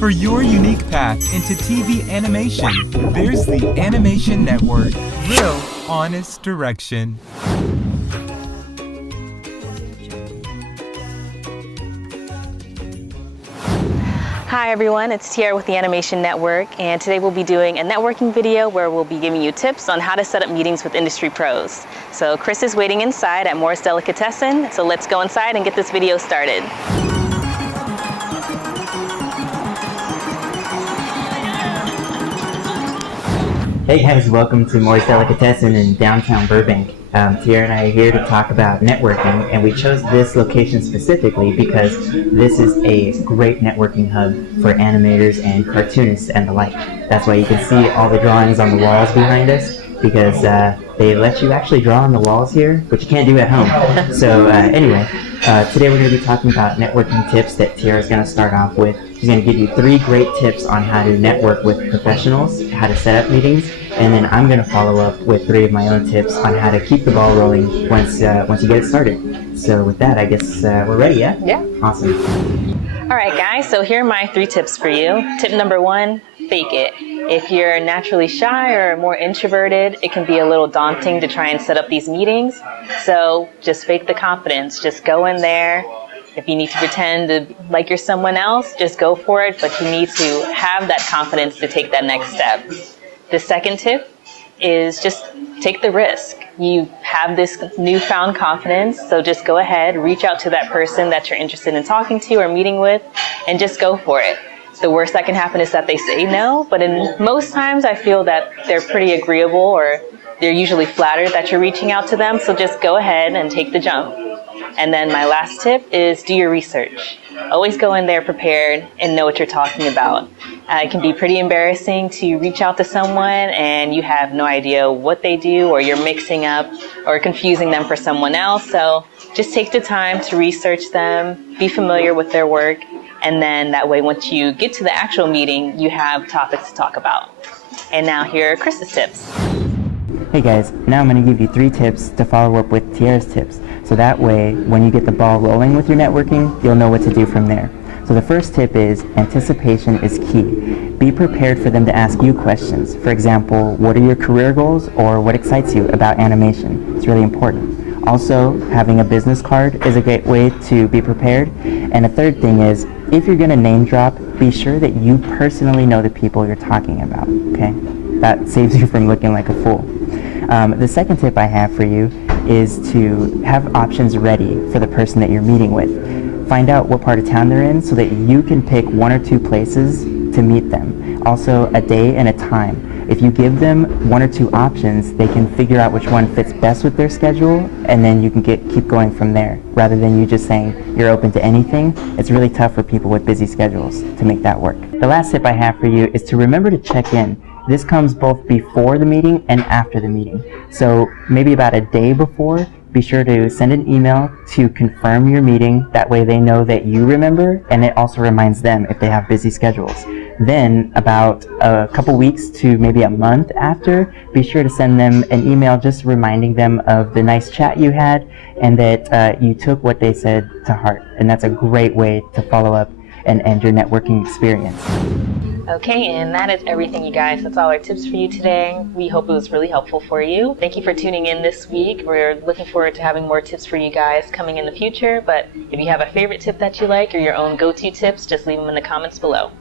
For your unique path into TV animation, there's the Animation Network. Real, honest direction. Hi everyone, it's Tiara with the Animation Network, and today we'll be doing a networking video where we'll be giving you tips on how to set up meetings with industry pros. So Kris is waiting inside at Moore's Delicatessen, so let's go inside and get this video started. Hey guys, welcome to Moore's Delicatessen in downtown Burbank. Tiara and I are here to talk about networking, and we chose this location specifically because this is a great networking hub for animators and cartoonists and the like. That's why you can see all the drawings on the walls behind us, because they let you actually draw on the walls here, which you can't do at home. So anyway, today we're going to be talking about networking tips that Tiara is going to start off with. She's going to give you 3 great tips on how to network with professionals, how to set up meetings, and then I'm going to follow up with 3 of my own tips on how to keep the ball rolling once you get it started. So with that, I guess we're ready, yeah? Yeah. Awesome. All right guys, so here are my 3 tips for you. Tip number 1, fake it. If you're naturally shy or more introverted, it can be a little daunting to try and set up these meetings. So just fake the confidence. Just go in there. If you need to pretend to like you're someone else, just go for it, but you need to have that confidence to take that next step. The second tip is just take the risk. You have this newfound confidence, so just go ahead, reach out to that person that you're interested in talking to or meeting with, and just go for it. The worst that can happen is that they say no, but in most times I feel that they're pretty agreeable, or they're usually flattered that you're reaching out to them, so just go ahead and take the jump. And then my last tip is do your research. Always go in there prepared and know what you're talking about. It can be pretty embarrassing to reach out to someone and you have no idea what they do, or you're mixing up or confusing them for someone else. So just take the time to research them, be familiar with their work, and then that way once you get to the actual meeting, you have topics to talk about. And now here are Kris's tips. Hey guys, now I'm going to give you 3 tips to follow up with Tiara's tips. So that way, when you get the ball rolling with your networking, you'll know what to do from there. So the first tip is anticipation is key. Be prepared for them to ask you questions. For example, what are your career goals, or what excites you about animation? It's really important. Also, having a business card is a great way to be prepared. And a third thing is, if you're going to name drop, be sure that you personally know the people you're talking about, okay? That saves you from looking like a fool. The second tip I have for you is to have options ready for the person that you're meeting with. Find out what part of town they're in so that you can pick 1 or 2 places to meet them. Also, a day and a time. If you give them 1 or 2 options, they can figure out which one fits best with their schedule, and then you can keep going from there. Rather than you just saying you're open to anything, it's really tough for people with busy schedules to make that work. The last tip I have for you is to remember to check in. This comes both before the meeting and after the meeting. So maybe about a day before, be sure to send an email to confirm your meeting. That way they know that you remember, and it also reminds them if they have busy schedules. Then about a couple weeks to maybe a month after, be sure to send them an email just reminding them of the nice chat you had and that you took what they said to heart. And that's a great way to follow up and end your networking experience. Okay, and that is everything, you guys. That's all our tips for you today. We hope it was really helpful for you. Thank you for tuning in this week. We're looking forward to having more tips for you guys coming in the future. But if you have a favorite tip that you like or your own go-to tips, just leave them in the comments below.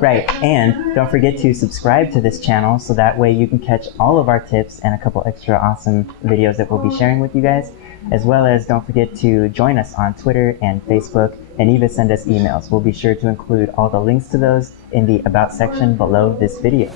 Right, and don't forget to subscribe to this channel so that way you can catch all of our tips and a couple extra awesome videos that we'll be sharing with you guys. As well as don't forget to join us on Twitter and Facebook, and even send us emails. We'll be sure to include all the links to those in the About section below this video.